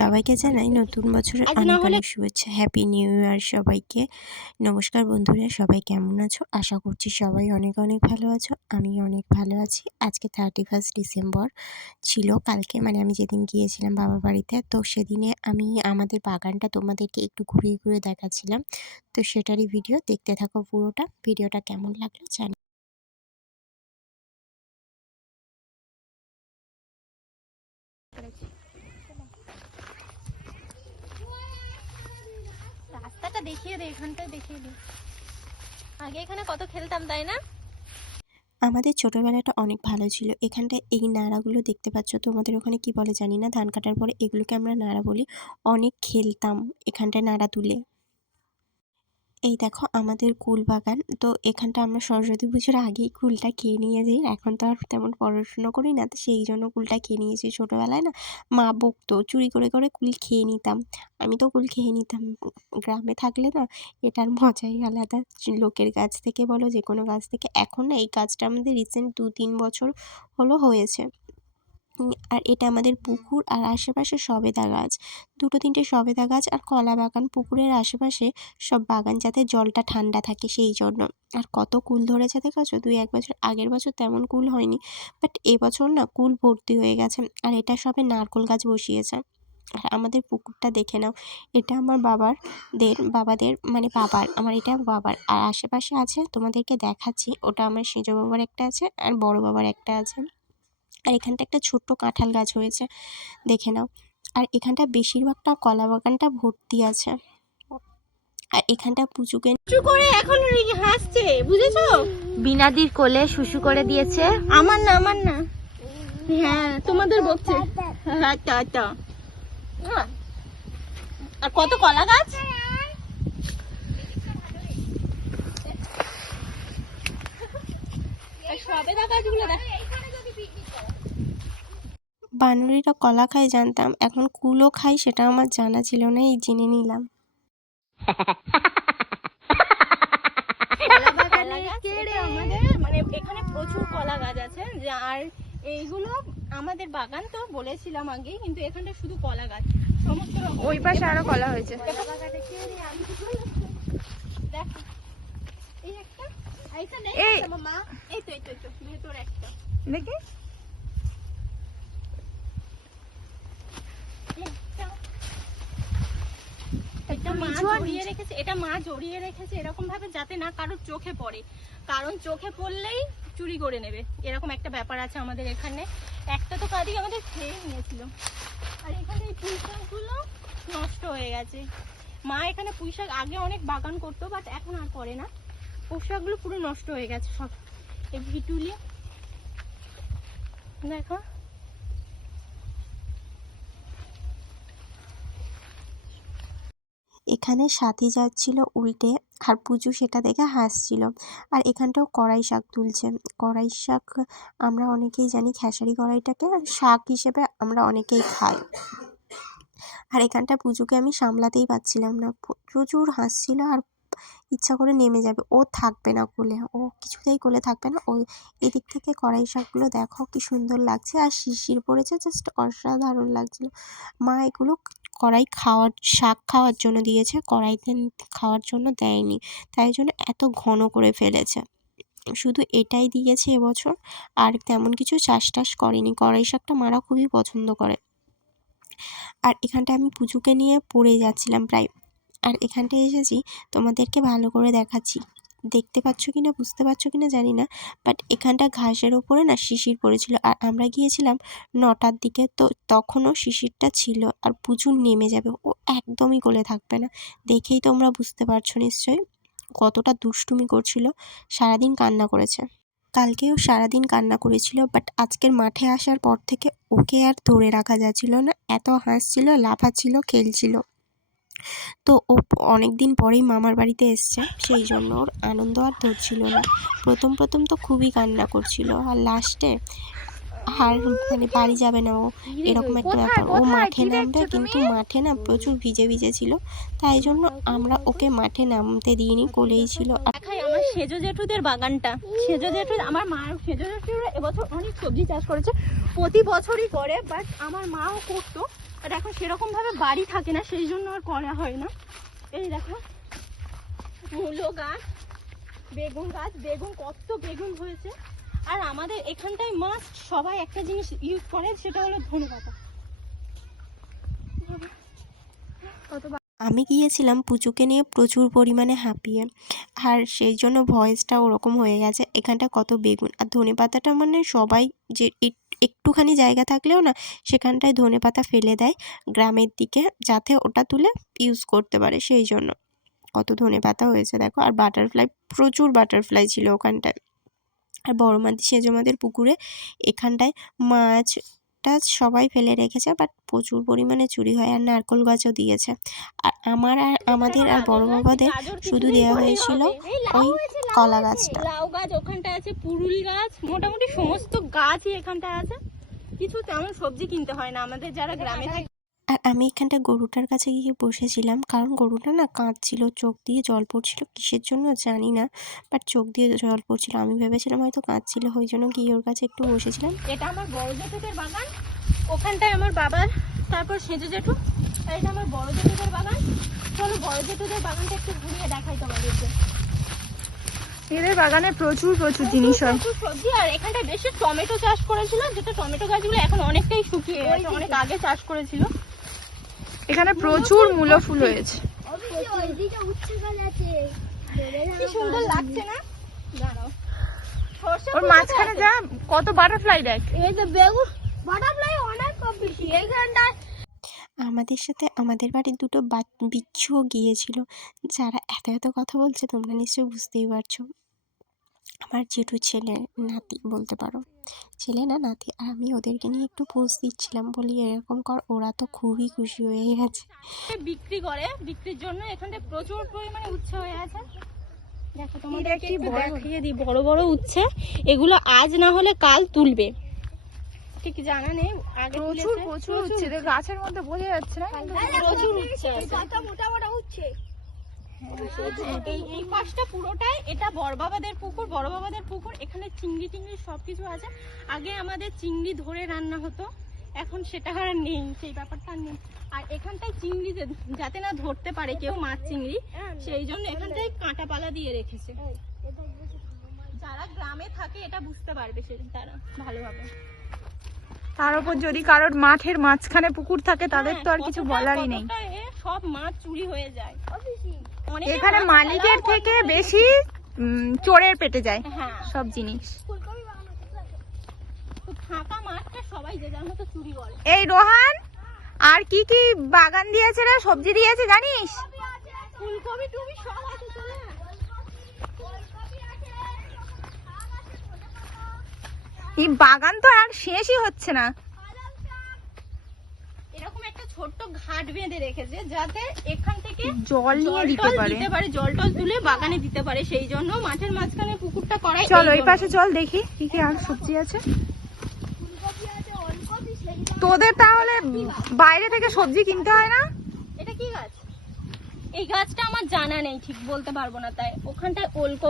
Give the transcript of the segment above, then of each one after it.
সবাইকে জানাই নতুন বছরের অনেক অনেক শুভেচ্ছা। হ্যাপি নিউ ইয়ার সবাইকে। নমস্কার বন্ধুরা সবাই কেমন আছো? আশা করছি সবাই অনেক অনেক ভালো আছো আমি অনেক ভালো আছি। আজকে থার্টি ফার্স্ট ডিসেম্বর ছিল কালকে মানে আমি যেদিন গিয়েছিলাম বাবার বাড়িতে তো সেদিনে আমি আমাদের বাগানটা তোমাদেরকে একটু ঘুরিয়ে ঘুরিয়ে দেখাচ্ছিলাম। তো সেটারই ভিডিও দেখতে থাকো পুরোটা। ভিডিওটা কেমন লাগল জানি রাস্তাটা দেখিয়ে দে, এখানটা দেখিয়ে দে। আগে এখানে কত খেলতাম, তাই না? আমাদের ছোটোবেলাটা অনেক ভালো ছিল। এখানটায় এই নাড়াগুলো দেখতে পাচ্ছ? তোমাদের ওখানে কি বলে জানি না। ধান কাটার পরে এগুলোকে আমরা নাড়া বলি। অনেক খেলতাম এখানটায় নাড়া তুলে। এই দেখো আমাদের কুল বাগান। তো এখানটা আমরা সরস্বতী পুজোর আগেই কুলটা খেয়ে নিয়ে যাই। এখন তো আর তেমন পড়াশুনো করি না, তো সেই জন্য কুলটা খেয়ে নিয়েছি ছোটোবেলায় না। মা বকতো, চুরি করে করে কুল খেয়ে নিতাম। আমি তো কুল খেয়ে নিতাম। গ্রামে থাকলে না এটার মজাই আলাদা। লোকের কাছ থেকে বলো যে কোনো গাছ থেকে। এখন না এই কাজটা আমাদের রিসেন্ট দু তিন বছর হলো হয়েছে। আর এটা আমাদের পুকুর আর আশেপাশে সবেদা গাছ। দুটো তিনটে সবেদা গাছ আর কলা বাগান। পুকুরের আশেপাশে সব বাগান যাতে জলটা ঠান্ডা থাকে সেই জন্য। আর কত কুল ধরেছে দেখেছ? দুই এক বছর, আগের বছর তেমন কুল হয়নি। বাট এবছর না কুল ভর্তি হয়ে গেছে। আর এটা সবে নারকোল গাছ বসিয়েছে। আর আমাদের পুকুরটা দেখে নাও। এটা আমার বাবার দের, বাবাদের মানে বাবার, আমার এটা বাবার। আর আশেপাশে আছে, তোমাদেরকে দেখাচ্ছি। ওটা আমার সেজ বাবার একটা আছে আর বড় বাবার একটা আছে। আর এখানটা একটা ছোট্ট কাঁঠাল গাছ হয়েছে দেখে নাও। আর এখানটা বেশিরভাগটা কলা বাগানটা ভর্তি আছে। আর এখানটা পুজোকে করে এখন হাসছে বুঝেছ? বিনাদির কোলে শুশু করে দিয়েছে। আমার না আমার না। হ্যাঁ তোমাদের বকছে। আচ্ছা আচ্ছা। আর কত কলা গাছ? সবেদা গাছগুলো দেখ। বানরিরা কলা খায় জানতাম এখন কুলও খাই সেটা আমার জানা ছিল না এই জেনে নিলাম। কলা আমাদের মানে এখানে প্রচুর কলা গাছ আছে যা- আর এইগুলো আমাদের বাগান তো বলেছিলাম আগেই কিন্তু এখানটা শুধু কলা গাছ সমস্ত রকম। ওই পাশে আরও কলা হয়েছে। কলা এই একটা। এই তো এই তো এই তো ভেতর একটা। দেখি। এটা মা জড়িয়ে রেখেছে এটা মা জড়িয়ে রেখেছে এরকম ভাবে যাতে না কারোর চোখে পড়ে। কারণ চোখে পড়লেই চুরি করে নেবে। এরকম একটা ব্যাপার আছে আমাদের এখানে। একটা তো আমাদের খেয়ে নিয়েছিল। আর এখানে এই পুঁই শাকগুলো নষ্ট হয়ে গেছে। মা এখানে পুঁই শাক আগে অনেক বাগান করতো বাট এখন আর করে না। পুঁই শাকগুলো পুরো নষ্ট হয়ে গেছে সব। এই ভিটুলি। দেখো। এখানে সাথী যাচ্ছিল উল্টে আর পুজো সেটা দেখে হাসছিল। আর এখানটাও কড়াই শাক তুলছে। কড়াই শাক আমরা অনেকেই জানি খেসারি কড়াইটাকে শাক হিসেবে আমরা অনেকেই খাই। আর এখানটা পুজোকে আমি সামলাতেই পারছিলাম না। প্রচুর হাসছিল আর ইচ্ছা করে নেমে যাবে। ও থাকবে না কোলে। ও কিছুতেই কোলে থাকবে না। ও এদিক থেকে কড়াই শাকগুলো দেখো কি সুন্দর লাগছে। আর শিশির পড়েছে জাস্ট অসাধারণ লাগছিল। মা এগুলো কড়াই খাওয়ার, শাক খাওয়ার জন্য দিয়েছে। কড়াইতে খাওয়ার জন্য দেয়নি। তাই জন্য এত ঘন করে ফেলেছে। শুধু এটাই দিয়েছে এবছর। আর তেমন কিছু চাষ টাস করেনি। কড়াই শাকটা মারা খুবই পছন্দ করে। আর এখানটায় আমি পুজোকে নিয়ে পড়ে যাচ্ছিলাম প্রায় আর এখানটায় এসেছি তোমাদেরকে ভালো করে দেখাচ্ছি। দেখতে পাচ্ছ কি না বুঝতে পারছ কি না জানি না বাট এখানটা ঘাসের ওপরে না শিশির পড়েছিল। আর আমরা গিয়েছিলাম নটার দিকে, তো তখনও শিশিরটা ছিল আর পুজো নেমে যাবে, ও একদমই গলে থাকবে না। দেখেই তোমরা বুঝতে পারছ নিশ্চয়ই কতটা দুষ্টুমি করছিল, সারাদিন কান্না করেছে। কালকেও সারাদিন কান্না করেছিল বাট আজকের মাঠে আসার পর থেকে ওকে আর ধরে রাখা যাচ্ছিল না। এত হাসছিল, লাফাচ্ছিল, খেলছিল। তো ও অনেক দিন পরেই মামার বাড়িতে এসছে সেই জন্য ওর আনন্দ আর ধরছিল না। প্রথম প্রথম তো খুবই কান্না করছিল আর লাস্টে আর মানে বাড়ি যাবে না ও এরকম একটা ব্যাপার। ও মাঠে নামবে কিন্তু মাঠে না প্রচুর ভিজে ভিজে ছিল তাই জন্য আমরা ওকে মাঠে নামতে দিইনি কোলেই ছিল। আর সেজো জেঠুদের বাগানটা। সেজো জেঠু, আমার মা সেজো জেঠুরা এবছর অনেক সবজি চাষ করেছে। প্রতি বছরই করে বাট আমার মাও করতো। বাট এখন সেরকম ভাবে বাড়ি থাকে না, সেই জন্য আর করা হয় না। এই দেখো, মূলো গাছ, বেগুন গাছ, বেগুন, কত বেগুন হয়েছে। আর আমাদের এখানটায় মাস্ট সবাই একটা জিনিস ইউজ করে, সেটা হলো ধনে পাতা আমি গিয়েছিলাম পুচুকে নিয়ে প্রচুর পরিমাণে হাঁপিয়ে। আর সেই জন্য ভয়েসটা ওরকম হয়ে গেছে, এখানটা কত বেগুন। আর ধনে পাতাটা মানে সবাই যে এক- একটুখানি জায়গা থাকলেও না, সেখানটায় ধনে পাতা ফেলে দেয় গ্রামের দিকে, যাতে ওটা তুলে ইউজ করতে পারে সেই জন্য। কত ধনে পাতা হয়েছে দেখো। আর বাটারফ্লাই প্রচুর বাটারফ্লাই ছিল ওখানটায়। আর বড় মাদি সেজো মাদের পুকুরে, এখানটায় মাছ টাছ সবাই ফেলে রেখেছে বাট প্রচুর পরিমাণে চুরি হয় আর নারকোল গাছও দিয়েছে। আর আমার আর আমাদের আর বড় বাবাদের শুধু দেওয়া হয়েছিল ওই কলা গাছটা। লাউ গাছ ওখানটা আছে, পুরুল গাছ, মোটামুটি সমস্ত গাছই এখানটায় আছে। কিছু তেমন সবজি কিনতে হয় না, আমাদের যারা গ্রামে থাকে আর আমি এখানটা গরুটার কাছে গিয়ে বসেছিলাম। কারণ গরুটা না কাঁদছিল চোখ দিয়ে জল পড়ছিল কিসের জন্য জানি না। বাট চোখ দিয়ে জল পড়ছিল। আমি ভেবেছিলাম হয়তো কাঁদছিল ওই জন্য গিয়ে ওর কাছে একটু বসেছিলাম। এটা আমার বড় জেঠুদের বাগান। ওখানটায় আমার বাবার তারপর সেজে জেঠু। আর এটা আমার বড় জেঠুদের বাগান। চলো বড় জেঠুদের বাগানটা একটু ঘুরিয়ে দেখাই তোমাদেরকে। এদের বাগানে প্রচুর প্রচুর জিনিস হয়। প্রচুর সবজি। আর এখানটায় বেশি টমেটো চাষ করেছিল যেটা টমেটো গাছগুলো এখন অনেকটাই শুকিয়ে গেছে অনেক আগে চাষ করেছিল। এখানে প্রচুর মূলো ফুল হয়েছে। কি সুন্দর লাগছে না? দাঁড়াও সর্ষে ওর মাঝখানে যা কত বাটারফ্লাই দেখ। এই যে বেগুন বাটারফ্লাই অনেক বেশি এইখানটায় আমাদের সাথে আমাদের বাড়ির দুটো বাচ- বিচ্ছুও গিয়েছিল। যারা এত এত কথা বলছে তোমরা নিশ্চয়ই বুঝতেই পারছ। আমার জেঠু ছেলে নাতি বলতে পারো। ছেলে না নাতি আর আমি ওদেরকে নিয়ে একটু পোজ দিচ্ছিলাম বলি এরকম কর ওরা তো খুবই খুশি হয়ে গেছে। বিক্রি করে বিক্রির জন্য এখানে প্রচুর পরিমাণে উচ্ছে হয়ে আছে। দেখো তোমাদেরকে? দেখিয়ে দিই বড় বড় উচ্ছে এগুলো আজ না হলে কাল তুলবে। ঠিক জানা নেই আগে প্রচুর প্রচুর হচ্ছে এদের গাছের মধ্যে বোঝা যাচ্ছে না। প্রচুর উচ্ছে আছে। হ্যাঁ, এই এই পাশটা পুরোটাই এটা বড় বাবাদের পুকুর বড় বাবাদের পুকুর এখানে চিংড়ি টিংড়ি সবকিছু আছে। আগে আমাদের চিংড়ি ধরে রান্না হতো এখন সেটা আর নেই সেই ব্যাপারটা নেই। আর এখানটায় চিংড়ি যাতে না ধরতে পারে কেউ মাছ চিংড়ি সেই জন্য এখানটায় কাঁটা পালা দিয়ে রেখেছে। যারা গ্রামে থাকে এটা বুঝতে পারবে সে তারা ভালোভাবে তার উপর যদি কারোর মাঠের মাঝখানে পুকুর থাকে তাদের তো আর হ্যাঁ, কিছু বলারই নেই। সব মাছ চুরি হয়ে যায়। এখানে মালিকের থেকে বেশি চোরের পেটে যায় হ্যাঁ। সব জিনিস। এই রোহান আর কি কি বাগান দিয়েছে রে? সবজি দিয়েছে জানিস। এই বাগান তো আর শেষই হচ্ছে না। এরকম একটা ছোট্ট ঘাট বেঁধে রেখেছে যাতে এখান থেকে জল নিয়ে দিতে পারে। দিতে পারে জল টল তুলে বাগানে দিতে পারে। সেই জন্য মাঠের মাঝখানে পুকুরটা করাই চলো পাশে চল দেখি কি কি আর সবজি আছে। তোদের তাহলে বাইরে থেকে সবজি কিনতে হয় না? এটা কি গাছ? এই গাছটা আমার জানা নেই ঠিক বলতে পারব না তাই ওখানটায় এটা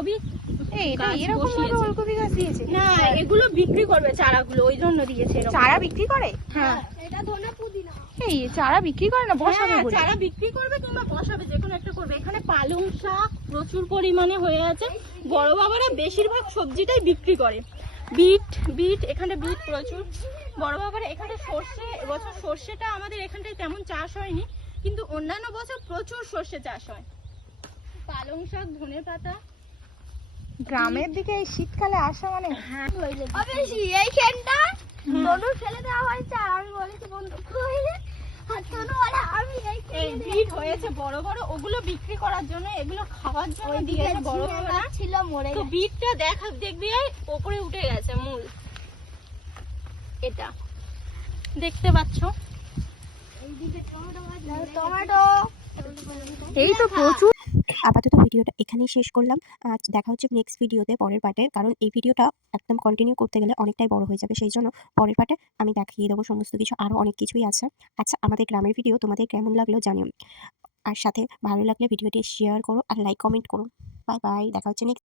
গাছ এরকম ভাবে ওলকপি গাছ দিয়েছে? না এগুলো বিক্রি করবে চারাগুলো ওই জন্য দিয়েছে চারা বিক্রি করে? হ্যাঁ। এই চারা বিক্রি করে না বসাবে হ্যাঁ, বলে? চারা বিক্রি করবে কিংবা বসাবে যে কোনো একটা করবে। এখানে পালং শাক প্রচুর পরিমাণে হয়ে আছে। বড় বাবারা বেশিরভাগ সবজিটাই বিক্রি করে। বিট বিট এখানে বিট প্রচুর। বড় বাবারা এখানে সর্ষে এবছর সর্ষেটা আমাদের এখানটায় তেমন চাষ হয়নি কিন্তু অন্যান্য বছর প্রচুর সর্ষে চাষ হয়। পালং শাক ধনে পাতা। গ্রামের দিকে এই শীতকালে আসা মানে হ্যাঁ। এইখানটা তনু ফেলে দেওয়া হয়েছে আর আমি বলেছি বন্ধু এই হয়েছে বড় বড় ওগুলো বিক্রি করার জন্য এগুলো খাওয়ার জন্য দিয়েছে বড় বাবারা ছিল মরে তো বিটটা দেখা দেখবি ওপরে উঠে গেছে মূল। এটা। দেখতে পাচ্ছ? টমেটো। এই তো প্রচুর আপাতত ভিডিওটা এখানেই শেষ করলাম। আজ দেখা হচ্ছে নেক্সট ভিডিওতে পরের পার্টে কারণ এই ভিডিওটা একদম কন্টিনিউ করতে গেলে অনেকটাই বড় হয়ে যাবে। সেই জন্য পরের পার্টে আমি দেখিয়ে দেবো সমস্ত কিছু। আরও অনেক কিছুই আছে। আচ্ছা আমাদের গ্রামের ভিডিও তোমাদের কেমন লাগল জানিও। আর সাথে ভালো লাগলে ভিডিওটি শেয়ার করো আর লাইক কমেন্ট করো। বাই বাই দেখা হচ্ছে নেক্সট